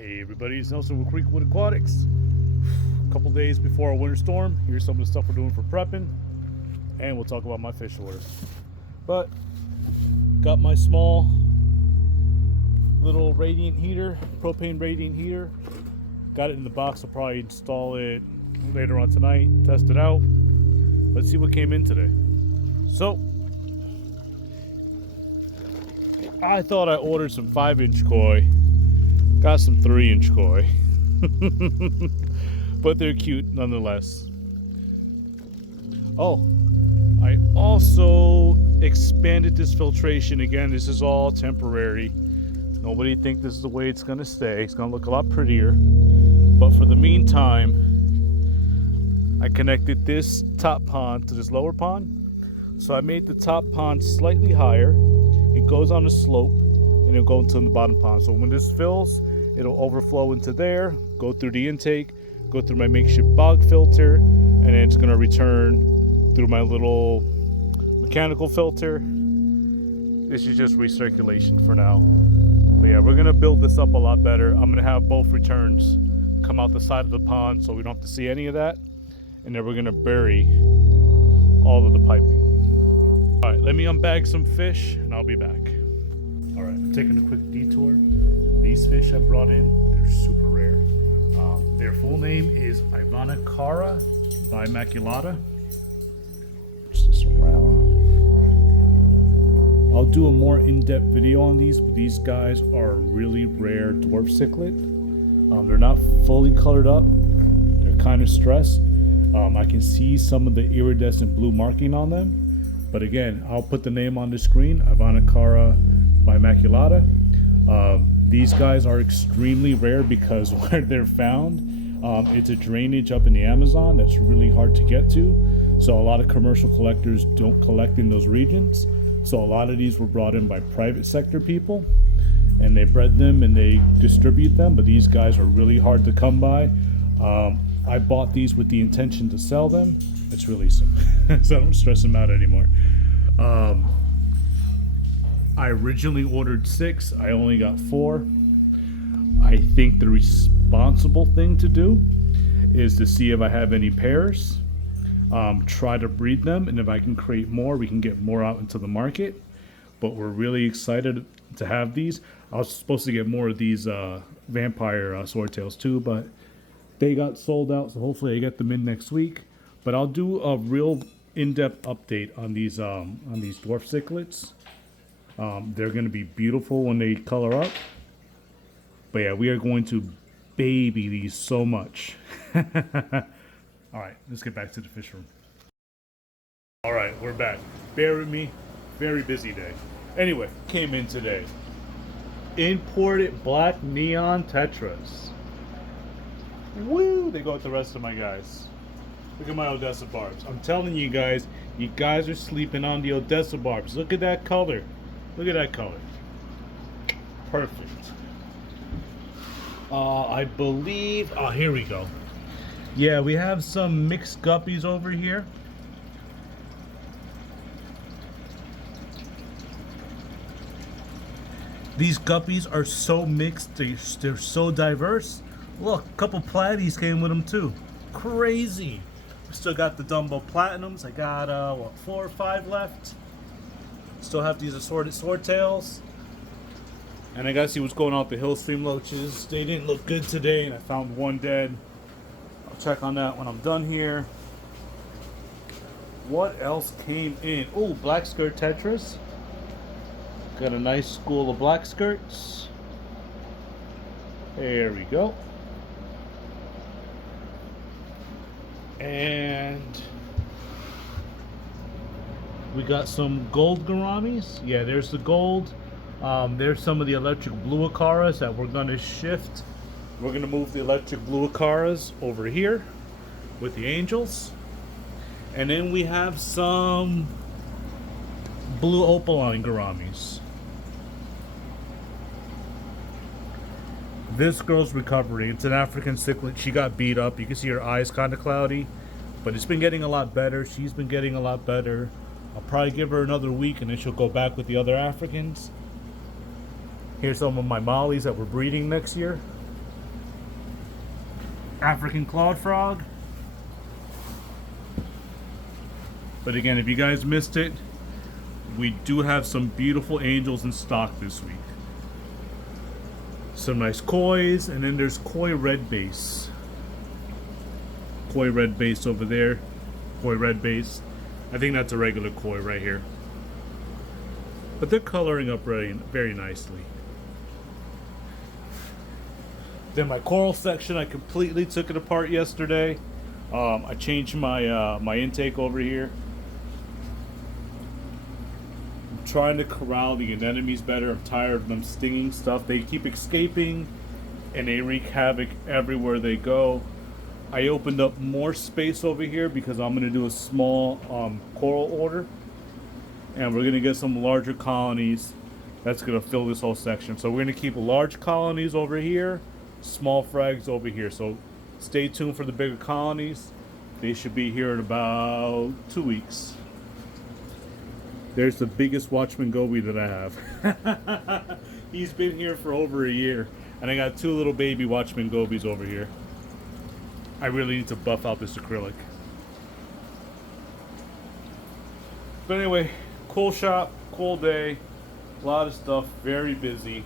Hey everybody, it's Nelson with Creekwood.aquatics. A couple days before our winter storm, here's some of the stuff we're doing for prepping, and we'll talk about my fish orders. But got my small little radiant heater, propane radiant heater. Got it in the box. I'll probably install it later on tonight, test it out. Let's see what came in today. So I thought I ordered some 5-inch koi. Got some 3-inch koi. But they're cute nonetheless. Oh, I also expanded this filtration. Again, this is all temporary. Nobody think this is the way it's gonna stay. It's gonna look a lot prettier. But for the meantime, I connected this top pond to this lower pond. So I made the top pond slightly higher. It goes on a slope and it'll go into the bottom pond. So when this fills, it'll overflow into there, go through the intake, go through my makeshift bog filter, and then it's gonna return through my little mechanical filter. This is just recirculation for now. But yeah, we're gonna build this up a lot better. I'm gonna have both returns come out the side of the pond so we don't have to see any of that. And then we're gonna bury all of the piping. All right, let me unbag some fish and I'll be back. All right, I'm taking a quick detour. These fish I brought in, they're super rare. Their full name is Ivanacara bimaculata. Push this around. I'll do a more in-depth video on these, but these guys are really rare dwarf cichlid. They're not fully colored up. They're kind of stressed. I can see some of the iridescent blue marking on them. But again, I'll put the name on the screen, Ivanacara bimaculata. These guys are extremely rare because where they're found, it's a drainage up in the Amazon that's really hard to get to. So a lot of commercial collectors don't collect in those regions. So a lot of these were brought in by private sector people and they bred them and they distribute them. But these guys are really hard to come by. I bought these with the intention to sell them. Let's release them so I don't stress them out anymore. I originally ordered 6. I only got 4. I think the responsible thing to do is to see if I have any pairs, try to breed them, and if I can create more, we can get more out into the market. But we're really excited to have these. I was supposed to get more of these vampire swordtails too, but they got sold out, so hopefully I get them in next week. But I'll do a real in-depth update on these dwarf cichlids. They're going to be beautiful when they color up. But yeah, we are going to baby these so much. All right, let's get back to the fish room. All right, we're back. Bear with me. Very busy day. Anyway, came in today. Imported black neon tetras. Woo! They go with the rest of my guys. Look at my Odessa barbs. I'm telling you guys are sleeping on the Odessa barbs. Look at that color. Look at that color. Perfect. I believe, here we go. Yeah, we have some mixed guppies over here. These guppies are so mixed, they're so diverse. Look, a couple platies came with them too. Crazy. We still got the Dumbo Platinums. I got, 4 or 5 left. Still have these assorted swordtails. And I gotta see what's going on with the hill stream loaches. They didn't look good today, and I found one dead. I'll check on that when I'm done here. What else came in? Oh, black skirt tetras. Got a nice school of black skirts. There we go. And we got some gold gouramis. Yeah, there's the gold. There's some of the electric blue acaras that we're gonna shift. We're gonna move the electric blue acaras over here with the angels. And then we have some blue opaline gouramis. This girl's recovering. It's an African cichlid. She got beat up. You can see her eyes kind of cloudy, but it's been getting a lot better. She's been getting a lot better. I'll probably give her another week and then she'll go back with the other Africans. Here's some of my mollies that we're breeding next year. African clawed frog. But again, if you guys missed it, we do have some beautiful angels in stock this week. Some nice kois, and then there's koi red base. Koi red base over there. Koi red base. I think that's a regular koi right here. But they're coloring up very, very nicely. Then my coral section, I completely took it apart yesterday. I changed my my intake over here. I'm trying to corral the anemones better. I'm tired of them stinging stuff. They keep escaping, and they wreak havoc everywhere they go. I opened up more space over here because I'm going to do a small coral order, and we're going to get some larger colonies. That's going to fill this whole section. So we're going to keep large colonies over here, small frags over here. So stay tuned for the bigger colonies. They should be here in about 2 weeks. There's the biggest Watchman goby that I have. He's been here for over a year, and I got 2 little baby Watchman gobies over here. I really need to buff out this acrylic. But anyway, cool shop, cool day, a lot of stuff, very busy.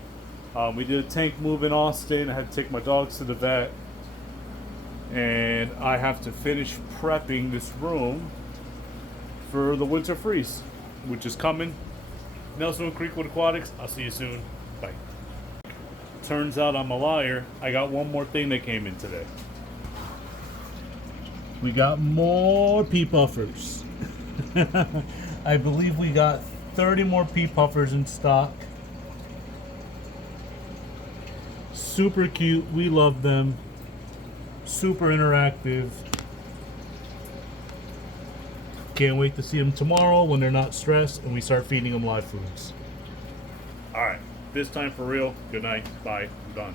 We did a tank move in Austin. I had to take my dogs to the vet, and I have to finish prepping this room for the winter freeze, which is coming. Nelson with Creekwood.aquatics. I'll see you soon. Bye. Turns out I'm a liar. I got one more thing that came in today. We got more pea puffers. I believe we got 30 more pea puffers in stock. Super cute. We love them. Super interactive. Can't wait to see them tomorrow when they're not stressed and we start feeding them live foods. Alright, this time for real. Good night. Bye. I'm done.